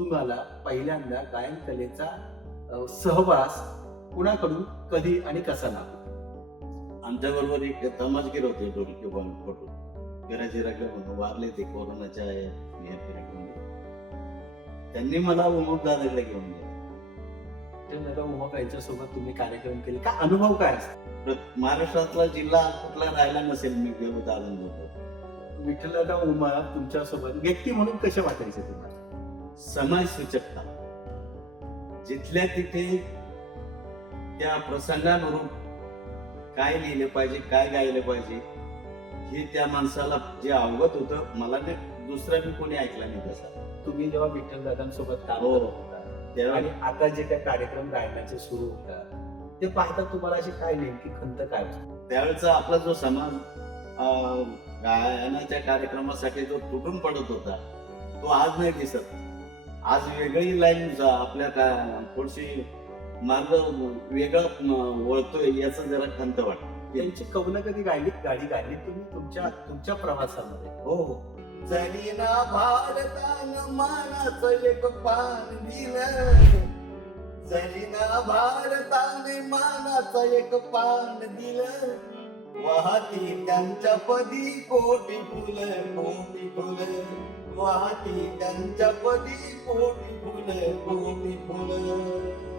तुम्हाला पहिल्यांदा गायन कलेचा सहवास कुणाकडून, कधी आणि कसा लागला? आमच्या बरोबर एक तमाशगीर होते ढोलकी फिरायचे म्हणून वारले ते कोरोनाच्या पिरियडमध्ये. त्यांनी मला उमग दादाकडे घेऊन गेले. ते नका उमग यांच्यासोबत तुम्ही कार्यक्रम केले का? अनुभव काय असतो? महाराष्ट्रातला जिल्हा कुठला राहिला नसेल मी घेऊन आनंद होतो. विठ्ठलदादा उमा तुमच्यासोबत व्यक्ती म्हणून कसे वाटायचे तुम्हाला? समाज सूचकता, जिथल्या तिथे त्या प्रसंगानुरूप काय लिहिले पाहिजे, काय गायले पाहिजे, हे त्या माणसाला जे अवगत होतं. मला ते दुसरा मी कोणी ऐकला नाही तसा. तुम्ही जेव्हा विठ्ठलदादांसोबत काम हो. करत होता तेव्हा आणि आता जे काही कार्यक्रम गायनाचे सुरू होतात ते पाहता तुम्हाला अशी काय नेमकी खंत काय होती? त्यावेळेचा आपला जो समाज गायनाच्या कार्यक्रमासाठी जो तुटून पडत होता तो आज नाही दिसत. आज वेगळी लाईन आपल्या थोडीशी मार्ग वेगळा वळतोय याचं जरा खंत वाटत. त्यांची कवनं कधी गायली, गाडी गायली तुम्ही तुमच्या प्रवासामध्ये? हो हो. जरी ना भारतानं मानाचं एक पान दिलं, जरी ना भारताने मानाचं एक पान दिलं, वाहती त्यांच्या पदी कोटी फुलं, कोटी फुलं, वाहती त्यांच्या पदी कोटी फुलं, कोटी फुलं.